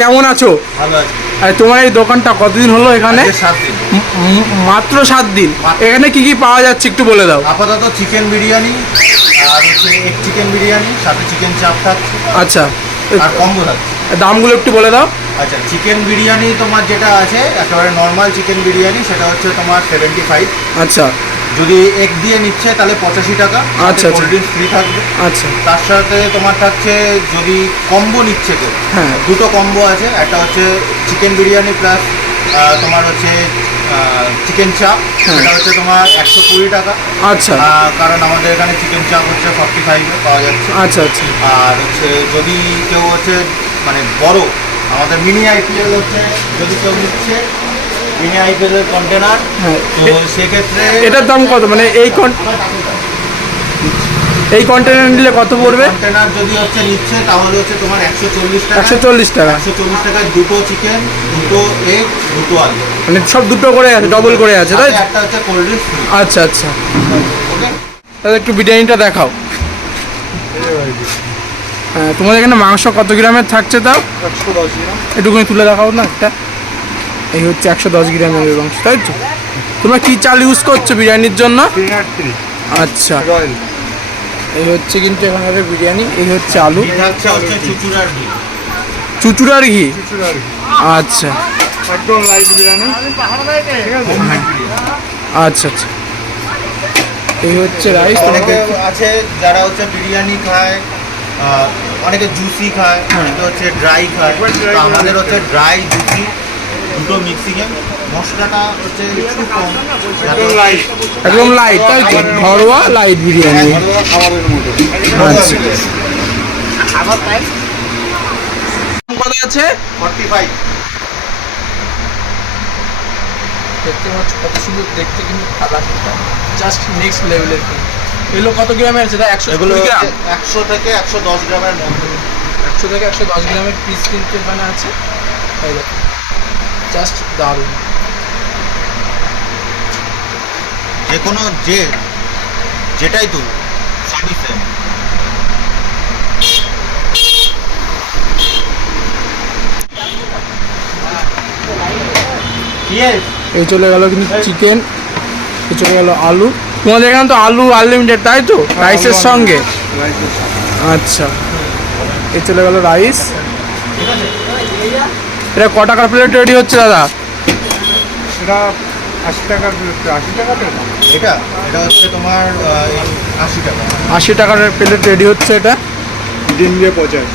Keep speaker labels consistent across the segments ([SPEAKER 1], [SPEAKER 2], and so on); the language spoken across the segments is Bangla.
[SPEAKER 1] কেমন আছো? আর তোমার এই দোকানটা কতদিন হলো এখানে? মাত্র সাত দিন। এখানে কি কি পাওয়া যাচ্ছে একটু বলে দাও।
[SPEAKER 2] আপাতত চিকেন বিরিয়ানি আর হচ্ছে এক চিকেন বিরিয়ানি সাথে চিকেন চাপ থাকছে
[SPEAKER 1] আচ্ছা।
[SPEAKER 2] আর কম্বো থাকছে
[SPEAKER 1] দামগুলো একটু বলে দাও।
[SPEAKER 2] আচ্ছা চিকেন বিরিয়ানি তোমার যেটা আছে একেবারে নর্মাল চিকেন বিরিয়ানি সেটা হচ্ছে তোমার সেভেন্টি ফাইভ
[SPEAKER 1] আচ্ছা।
[SPEAKER 2] যদি এগ দিয়ে নিচ্ছে তাহলে পঁচাশি টাকা।
[SPEAKER 1] আচ্ছা, আচ্ছা।
[SPEAKER 2] কোল্ড ড্রিঙ্কস ফ্রি থাকবে।
[SPEAKER 1] আচ্ছা।
[SPEAKER 2] তার সাথে তোমার থাকছে যদি কম্বো নিচ্ছে তো
[SPEAKER 1] হ্যাঁ।
[SPEAKER 2] দুটো কম্বো আছে। একটা হচ্ছে চিকেন বিরিয়ানি প্লাস তোমার হচ্ছে চিকেন চাপ। সেটা হচ্ছে তোমার একশো কুড়ি টাকা।
[SPEAKER 1] আচ্ছা।
[SPEAKER 2] কারণ আমাদের এখানে চিকেন চাপ হচ্ছে ফর্টি ফাইভে পাওয়া যাচ্ছে।
[SPEAKER 1] আচ্ছা আচ্ছা।
[SPEAKER 2] আর হচ্ছে যদি কেউ হচ্ছে মানে বড় আমাদের মিনি আইপিএল হচ্ছে যদি কেউ নিচ্ছে কন্টেনার
[SPEAKER 1] হ্যাঁ।
[SPEAKER 2] তো সেক্ষেত্রে
[SPEAKER 1] এটার দাম কত? মানে এই কন এই কন্টেনার নিলে কত পড়বে?
[SPEAKER 2] কন্টেনার যদি হচ্ছে নিচ্ছে তাহলে হচ্ছে তোমার একশো চল্লিশ টাকা।
[SPEAKER 1] একশো চল্লিশ টাকা।
[SPEAKER 2] একশো চল্লিশ টাকায় দুটো চিকেন দুটো এগ দুটো আলু।
[SPEAKER 1] মানে সব দুটো করে আছে ডবল করে আছে তাই? তো?
[SPEAKER 2] একটা হচ্ছে কোল্ড ড্রিঙ্কস
[SPEAKER 1] আচ্ছা আচ্ছা।
[SPEAKER 2] ওকে
[SPEAKER 1] তাহলে একটু বিরিয়ানিটা দেখাও। হ্যাঁ তোমাদের এখানে মাংস কত গ্রামের থাকছে তাও? একটুখানি তুলে দেখাও না একটা। এই হচ্ছে একশো দশ গ্রামের মাংস। তাই তো? তোমরা কি চাল ইউজ করছ বিরিয়ানির জন্য? আচ্ছা। এই হচ্ছে কিন্তু এখানকার বিরিয়ানি এই হচ্ছে আলু।
[SPEAKER 2] চুচুড়ার ঘি।
[SPEAKER 1] চুচুড়ার ঘি? আচ্ছা।
[SPEAKER 2] বিরিয়ানি।
[SPEAKER 1] আচ্ছা আচ্ছা। এই হচ্ছে রাইস
[SPEAKER 2] অনেকে আছে যারা হচ্ছে বিরিয়ানি খায় অনেকে জুসি খায় অনেকে হচ্ছে ড্রাই খায়। আমাদের হচ্ছে ড্রাই জুসি দুটো মিক্সিংয়ে মশলাটা হচ্ছে একটু কম। একদম লাইট
[SPEAKER 1] একদম লাইট তাই তো? ঘরোয়া লাইট বিরিয়ানি।
[SPEAKER 2] খাবারের মতো
[SPEAKER 1] আচ্ছা। কত আছে?
[SPEAKER 2] ফর্টি ফাইভ
[SPEAKER 1] দেখতে পাচ্ছ কত সুন্দর দেখতে কিন্তু কালারটা। জাস্ট নেক্সট লেভেলের এগুলো কত গ্রামের আছে? তাই একশো গ্রাম।
[SPEAKER 2] একশো থেকে একশো দশ গ্রামের মধ্যে।
[SPEAKER 1] একশো থেকে একশো দশ গ্রামের পিস কিন্তু এখানে আছে। তাই দেখো। জাস্ট দারুণ।
[SPEAKER 2] যে কোনো যে যেটাই তুল সবই সেম
[SPEAKER 1] এই চলে গেল কিন্তু চিকেন এই চলে গেল আলু। তোমাদের এখানে তো আলু আনলিমিটেড তাই তো? রাইসের সঙ্গে? আচ্ছা। এই চলে গেল রাইস এটা ক টাকার প্লেট রেডি হচ্ছে দাদা?
[SPEAKER 3] এটা আশি টাকার প্লেট আশি টাকা
[SPEAKER 2] এটা এটা হচ্ছে তোমার আশি টাকা।
[SPEAKER 1] আশি টাকার প্লেট রেডি হচ্ছে এটা?
[SPEAKER 3] ডিম দিয়ে পচায়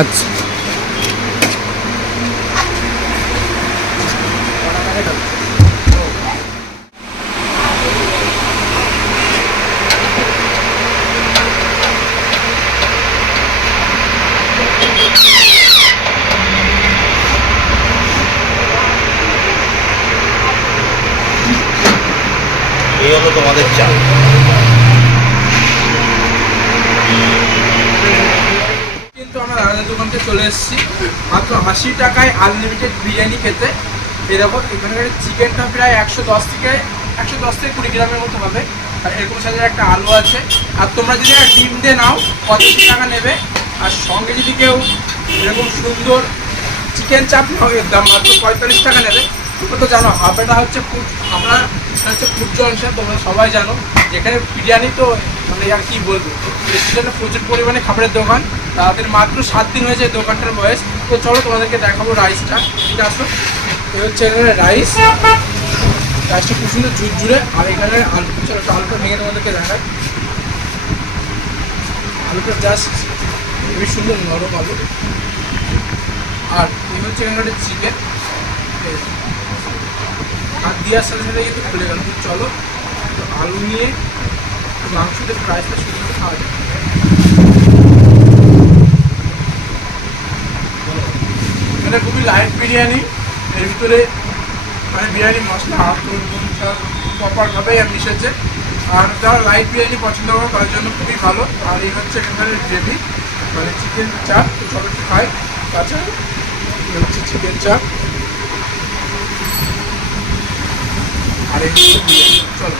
[SPEAKER 1] আচ্ছা।
[SPEAKER 2] এই হলো তোমাদের চা
[SPEAKER 1] কিন্তু আমরা দাদার দোকানতে চলে এসেছি। মাত্র আশি টাকায় আনলিমিটেড বিরিয়ানি খেতে। এরকম এখানকার চিকেনটা প্রায় একশো দশ থেকে, একশো দশ থেকে কুড়ি গ্রামের মতো হবে। আর এরকম সাথে একটা আলু আছে। আর তোমরা যদি ডিম দিয়ে নাও পঁচাশি টাকা নেবে। আর সঙ্গে যদি কেউ এরকম সুন্দর চিকেন চাপ নাও, এর দাম মাত্র পঁয়তাল্লিশ টাকা নেবে। তোমরা তো জানো, হাফেটা হচ্ছে আমরা এটা হচ্ছে ফুড জংশন তোমরা সবাই জানো। যেখানে বিরিয়ানি তো মানে আর কি বলব? রেস্টুরেন্টে প্রচুর পরিমাণে খাবারের দোকান। তাদের মাত্র সাত দিন হয়েছে দোকানটার বয়স। তো চলো তোমাদেরকে দেখাবো রাইসটা। ঠিক আসো এই হচ্ছে এখানে রাইস। রাইসটা খুব সুন্দর ঝুরঝুরে। আর এখানে আলু। চলো আলুটা ভেঙে তোমাদেরকে দেখাই। আলুটা জাস্ট খুবই সুন্দর নরম আলু। আর এই হচ্ছে এখানে চিকেন হাত দেওয়ার সাথে সাথে কিন্তু খুলে গেল। চলো, তো আলু নিয়ে মাংস দিয়ে প্রাইসটা শুরু করে খাওয়া যাবে এটা খুবই লাইট বিরিয়ানি। এর ভিতরে মানে বিরিয়ানি মশলা প্রপারভাবেই মিশেছে। আর যারা লাইট বিরিয়ানি পছন্দ করে তার জন্য খুবই ভালো। আর এই হচ্ছে এখানে গ্রেভি মানে চিকেন চাপ। চলো খাই। তাছাড়া হচ্ছে চিকেন চাপ। আর এই হচ্ছে বিরিয়ানি চলো